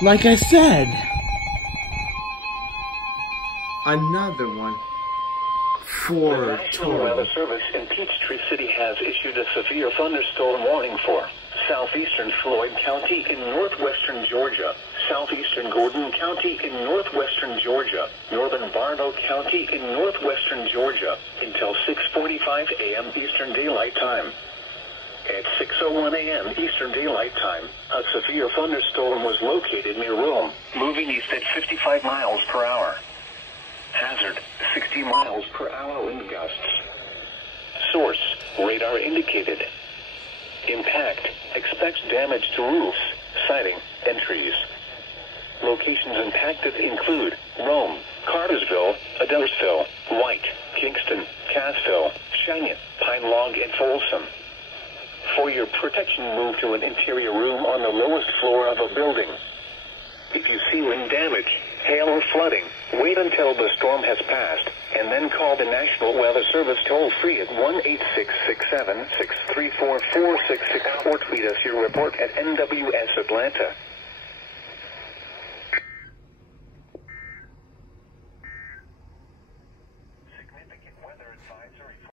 Like I said. Another one. For the National Weather Service in Peachtree City has issued a severe thunderstorm warning for southeastern Floyd County in northwestern Georgia, southeastern Gordon County in northwestern Georgia, northern Barlow County in northwestern Georgia until 6:45 a.m. Eastern Daylight Time. At 6:01 a.m. Eastern Daylight Time, a severe thunderstorm was located near Rome, moving east at 55 miles per hour. Hazard, 60 miles per hour wind gusts. Source, radar indicated. Impact, expects damage to roofs, siding, and trees. Locations impacted include Rome, Cartersville, Adelsville, White, Kingston, Cassville, Cheyenne, Pine Log, and Folsom. For your protection, move to an interior room on the lowest floor of a building. If you see wind damage, hail, or flooding, wait until the storm has passed, and then call the National Weather Service toll-free at 1-866-7-634-4664 or tweet us your report at NWS Atlanta.